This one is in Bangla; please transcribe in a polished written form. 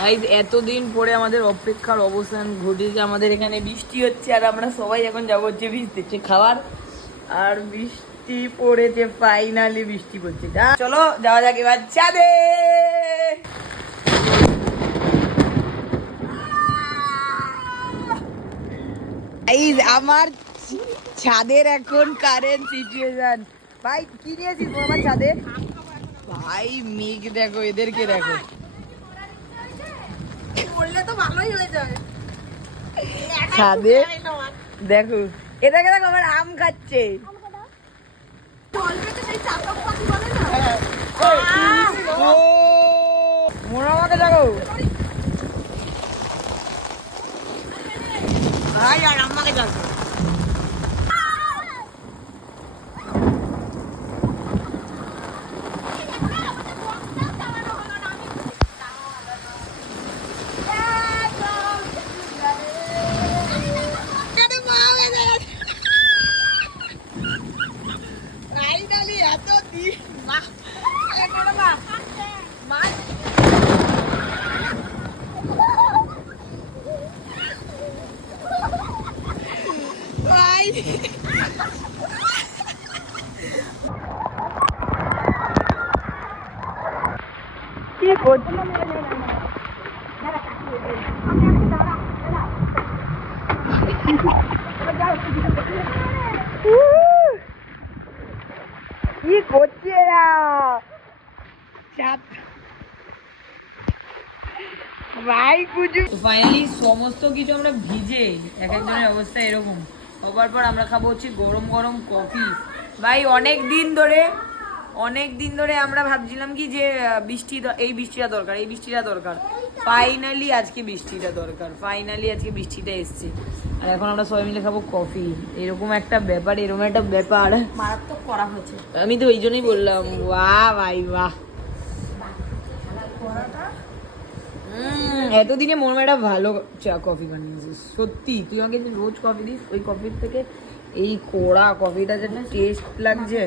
ভাই এতদিন পরে আমাদের অপেক্ষার অবসান ঘটেছে, আমাদের এখানে বৃষ্টি হচ্ছে আর আমরা সবাই এখন যাবো হচ্ছে ভিজতেছে খাবার। আর বৃষ্টি পড়েছে, ফাইনালি বৃষ্টি পড়ছে। চলো যাওয়া যাক এবার ছাদে। এই আমার ছাদের এখন কারেন্ট সিচুয়েশন। ভাই কি নিয়েছিস আমার ছাদে? ভাই মেঘ দেখো, এদেরকে দেখো। ছাদে দেখো, এটাকে দেখো আমার আম খাচ্ছে। মোড়ামাকে দেখো ভাই, আর আমাকে দেখো। কি করছি? কি করছে এরা? ভাই কুজু ফাইনালি সমস্ত কিছু আমরা ভিজে, এক একজনের অবস্থা এরকম হবার পর আমরা খাবো হচ্ছে গরম গরম কফি। ভাই অনেক দিন ধরে আমরা ভাবছিলাম কি যে এই বৃষ্টিটা দরকার। ফাইনালি আজকে বৃষ্টিটা এসছে। আর এখন আমরা সবাই মিলে খাবো কফি। এরকম একটা ব্যাপার মারাত্মক করা হয়েছে। আমি তো ওই জন্যই বললাম বাহ ভাই বাহ। এতদিনে মনে হয় একটা ভালো চা কফি বানিয়েছিস সত্যি। তুই আমাকে যে রোজ কফি দিস, ওই কফির থেকে এই কড়া কফিটা যেটা টেস্ট লাগছে।